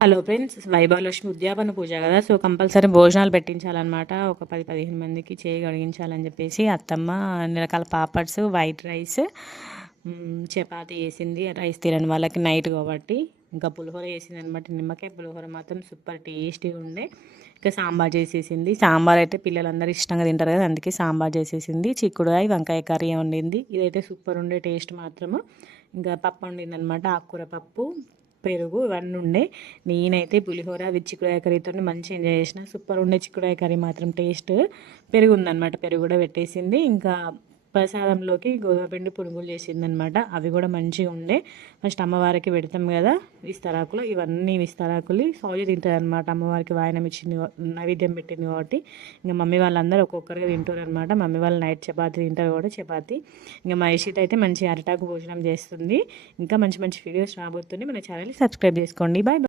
Hello friends, Vaibhav Lakshmi ఉద్యాపన పూజ కదా. So compulsory భోజనాలు పెట్టించాలన్నమాట. ఒక 10-15 మందికి చేయి కడిగించాలని చెప్పేసి అత్తమ్మ అన్ని రకాల పాపడ్స్, వైట్ రైస్, చపాతి వేసింది. రైస్ తినని వాళ్ళకి నైట్ కాబట్టి. ఇంకా పులిహోర వేసింది అనమాట. నిమ్మకాయ పులిహోర మాత్రం సూపర్ టేస్టీగా ఉండే. ఇంకా సాంబార్ చేసేసింది. సాంబార్ అయితే పిల్లలందరూ ఇష్టంగా తింటారు కదా, అందుకే సాంబార్ చేసేసింది. చిక్కుడుకాయ వంకాయ కర్రీ వండింది. ఇదైతే సూపర్ ఉండే టేస్ట్ మాత్రము. ఇంకా పప్పు వండింది అనమాట, ఆకుకూర పప్పు, పెరుగు ఇవన్నీ ఉండే. నేనైతే పులిహోర విత్ చిక్కుడుకాయ కర్రీతో మంచిగా ఎంజాయ్ చేసిన. సూపర్ ఉండే చిక్కుడుకాయ కర్రీ మాత్రం టేస్ట్. పెరుగు ఉందన్నమాట, పెరుగు కూడా పెట్టేసింది. ఇంకా ప్రసాదంలోకి గోధుమ పిండి పునుగులు చేసిందనమాట. అవి కూడా మంచిగా ఉండే. ఫస్ట్ అమ్మవారికి పెడతాం కదా విస్తరాకులు, ఇవన్నీ విస్తరాకులు సౌజీ తింటుంది అనమాట. అమ్మవారికి వాయనం ఇచ్చింది, నైవేద్యం పెట్టింది కాబట్టి. ఇంకా మమ్మీ వాళ్ళందరూ ఒక్కొక్కరుగా తింటారు అనమాట. మమ్మీ వాళ్ళు నైట్ చపాతి తింటారు కూడా, చపాతి. ఇంకా మా ఇషిత్ అయితే మంచి అరిటాకు భోజనం చేస్తుంది. ఇంకా మంచి మంచి వీడియోస్ రాబోతుంది. మన ఛానల్ని సబ్స్క్రైబ్ చేసుకోండి. బాయ్.